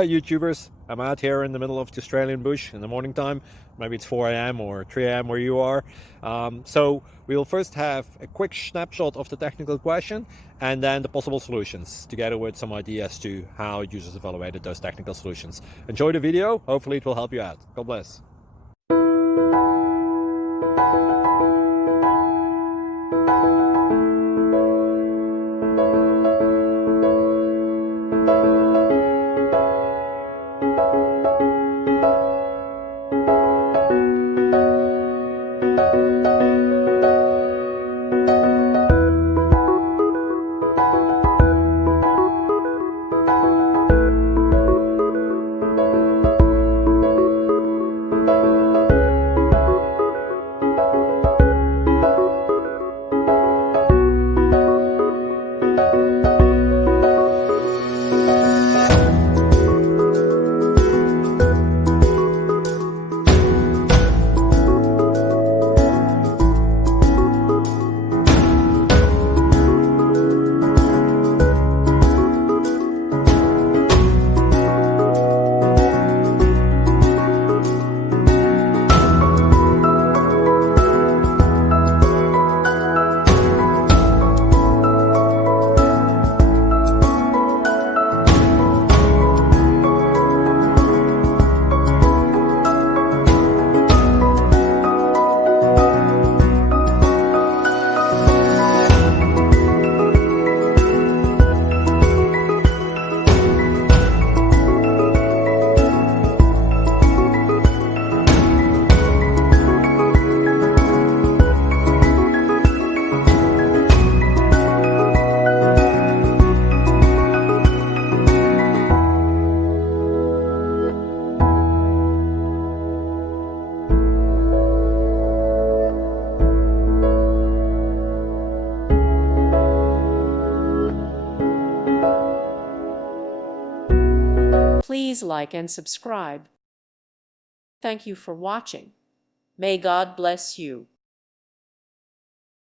Hi YouTubers, I'm out here in the middle of the Australian bush in the morning time. Maybe it's 4 a.m. or 3 a.m. where you are. So we'll first have a quick snapshot of the technical question and then the possible solutions, together with some ideas to how users evaluated those technical solutions. Enjoy the video, hopefully it will help you out. God bless. Please like and subscribe. Thank you for watching. May God bless you.